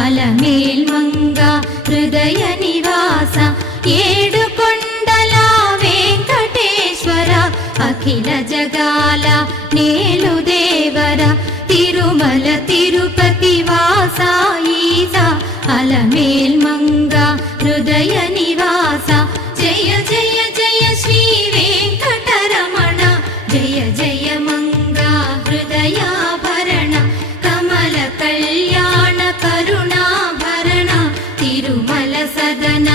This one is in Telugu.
అలమేల్మంగ హృదయ నివాస ఏడుకొండల వెంకటేశ్వర అఖిల జగాల నేలు దేవర తిరుమల తిరుపతి వాస ఈస అలమేల్మంగ హృదయ నివాస జయ జయ జయ శ్రీ వెంకటరమణ జయ జయ మంగ హృదయాభరణ కమల కళ్యాణ కరుణాభరణ తిరుమల సదన